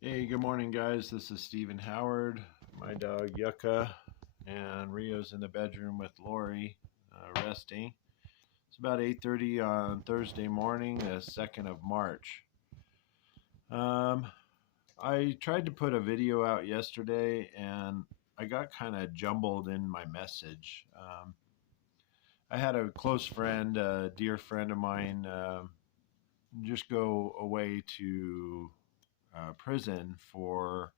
Hey, good morning, guys. This is Stephen Howard, my dog Yucca, and Rio's in the bedroom with Lori, resting. It's about 8:30 on Thursday morning, the 2nd of March. Um, I tried to put a video out yesterday, and I got kind of jumbled in my message. I had a close friend, a dear friend of mine, just go away to prison for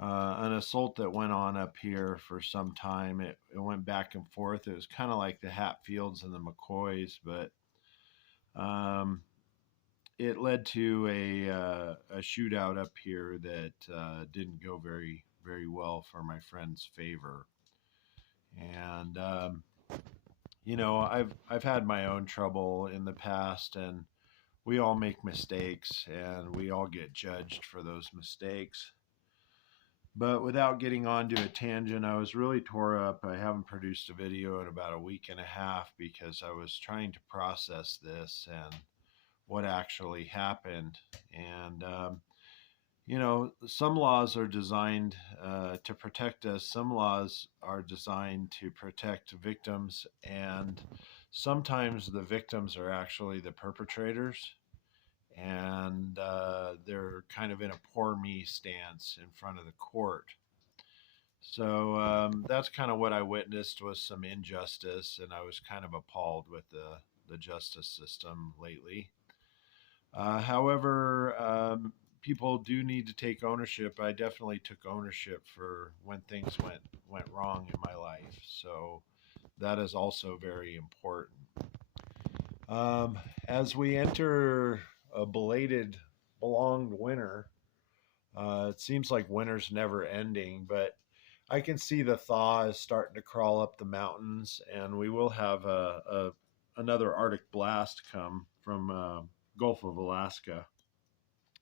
an assault that went on up here for some time. It went back and forth. It was kind of like the Hatfields and the McCoys, but um, it led to a shootout up here that didn't go very well for my friend's favor. And I've had my own trouble in the past, and we all make mistakes, and we all get judged for those mistakes. But without getting onto a tangent, I was really tore up. I haven't produced a video in about a week and a half because I was trying to process this and what actually happened. And, some laws are designed to protect us, some laws are designed to protect victims, and sometimes the victims are actually the perpetrators. And they're kind of in a poor me stance in front of the court. So that's kind of what I witnessed was some injustice, and I was kind of appalled with the justice system lately. However, people do need to take ownership. I definitely took ownership for when things went wrong in my life. So that is also very important. As we enter a belated, prolonged winter, it seems like winter's never ending, but I can see the thaw is starting to crawl up the mountains, and we will have another Arctic blast come from Gulf of Alaska,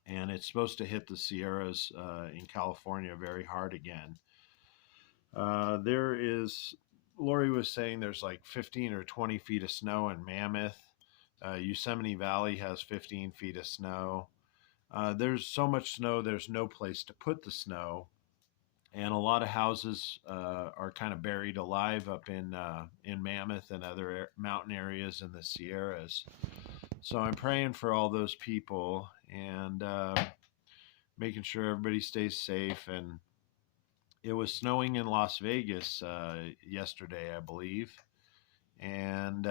and it's supposed to hit the Sierras in California very hard again. There is, Lori was saying there's like 15 or 20 feet of snow in Mammoth. Yosemite Valley has 15 feet of snow. There's so much snow, there's no place to put the snow, and a lot of houses are kind of buried alive up in Mammoth and other mountain areas in the Sierras. So I'm praying for all those people and making sure everybody stays safe. And it was snowing in Las Vegas yesterday, I believe, and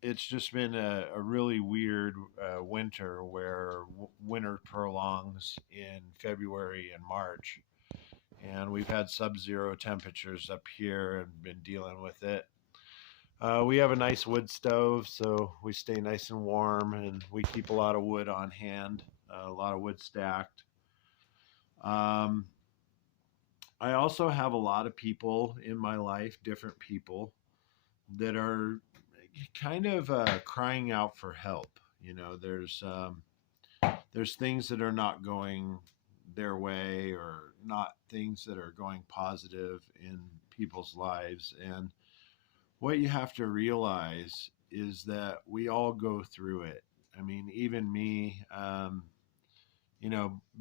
it's just been a really weird winter where winter prolongs in February and March. And we've had sub-zero temperatures up here and been dealing with it. We have a nice wood stove, so we stay nice and warm, and we keep a lot of wood on hand, a lot of wood stacked. Um, I also have a lot of people in my life, different people, that are kind of crying out for help. There's things that are not going their way, or not things that are going positive in people's lives. And what you have to realize is that we all go through it. I mean, even me,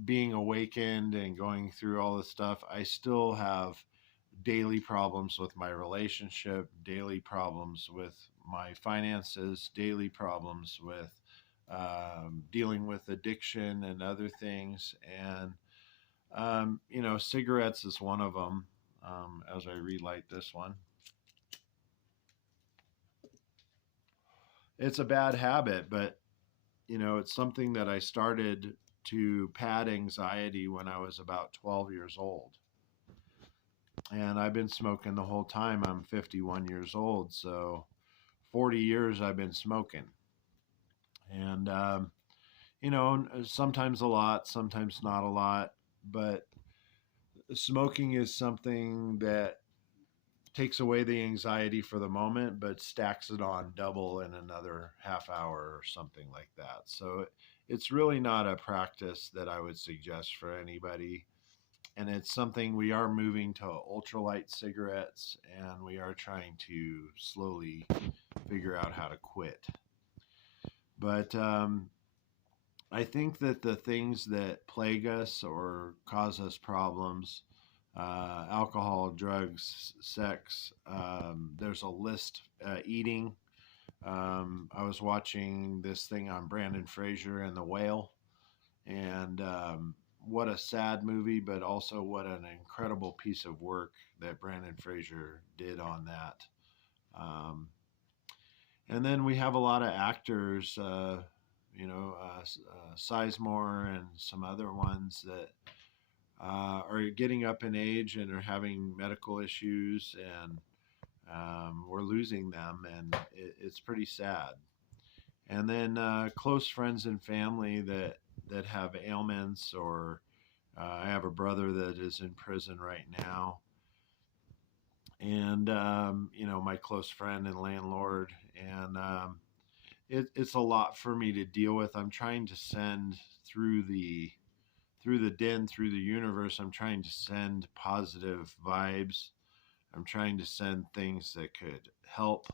being awakened and going through all this stuff, I still have daily problems with my relationship, daily problems with my finances, daily problems with dealing with addiction and other things. And, cigarettes is one of them. As I relight this one, it's a bad habit, but, it's something that I started to pad anxiety when I was about 12 years old. And I've been smoking the whole time. I'm 51 years old. So 40 years I've been smoking. And, sometimes a lot, sometimes not a lot. But smoking is something that takes away the anxiety for the moment, but stacks it on double in another half hour or something like that. So it's really not a practice that I would suggest for anybody. And it's something we are moving to ultralight cigarettes, and we are trying to slowly figure out how to quit. But I think that the things that plague us or cause us problems, alcohol, drugs, sex, there's a list, eating. I was watching this thing on Brandon Fraser and the whale, and what a sad movie, but also what an incredible piece of work that Brandon Fraser did on that. Um, and then we have a lot of actors, Sizemore and some other ones that are getting up in age and are having medical issues, and we're losing them, and it's pretty sad. And then close friends and family that have ailments, or I have a brother that is in prison right now, and my close friend and landlord, and it's a lot for me to deal with. I'm trying to send through the den, through the universe. I'm trying to send positive vibes. I'm trying to send things that could help,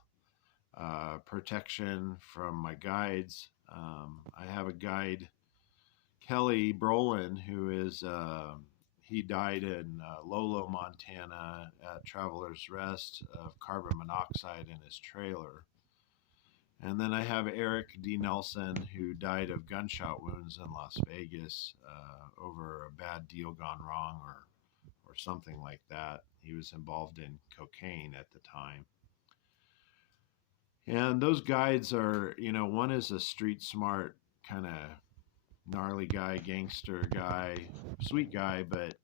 protection from my guides. I have a guide, Kelly Brolin, who is he died in Lolo, Montana, at Traveler's Rest of carbon monoxide in his trailer. And then I have Eric D. Nelson, who died of gunshot wounds in Las Vegas over a bad deal gone wrong, or something like that. He was involved in cocaine at the time. And those guides are, one is a street smart, kind of gnarly guy, gangster guy, sweet guy, but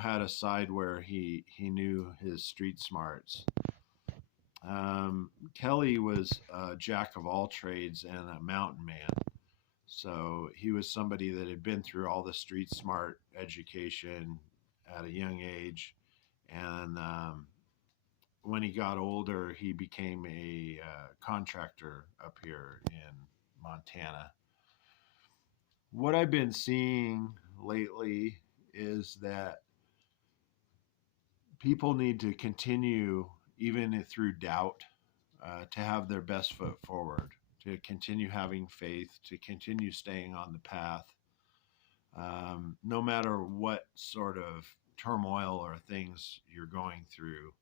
had a side where he knew his street smarts. Kelly was a jack of all trades and a mountain man. So he was somebody that had been through all the street smart education at a young age. And when he got older, he became a contractor up here in Montana. What I've been seeing lately is that people need to continue, even through doubt, to have their best foot forward, to continue having faith, to continue staying on the path, no matter what sort of turmoil or things you're going through.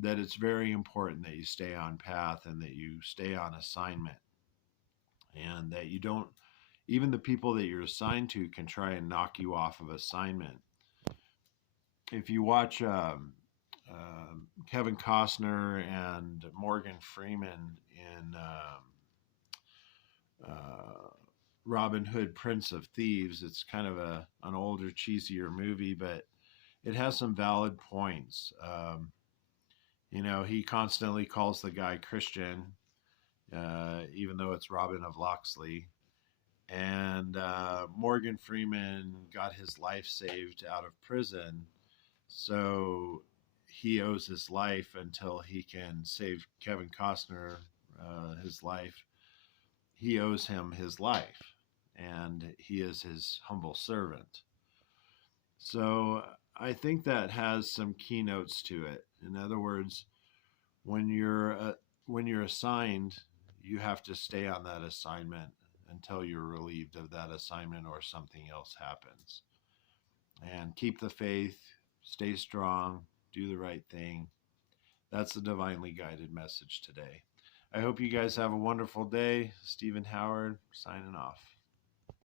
That it's very important that you stay on path and that you stay on assignment, and that you don't, even the people that you're assigned to can try and knock you off of assignment. If you watch Kevin Costner and Morgan Freeman in Robin Hood, Prince of Thieves, it's kind of an older, cheesier movie, but it has some valid points. He constantly calls the guy Christian, even though it's Robin of Locksley. And Morgan Freeman got his life saved out of prison, so he owes his life until he can save Kevin Costner his life. He owes him his life, and he is his humble servant. So I think that has some keynotes to it. In other words, when you're assigned, you have to stay on that assignment until you're relieved of that assignment or something else happens. And keep the faith, stay strong, do the right thing. That's the divinely guided message today. I hope you guys have a wonderful day. Stephen Howard signing off.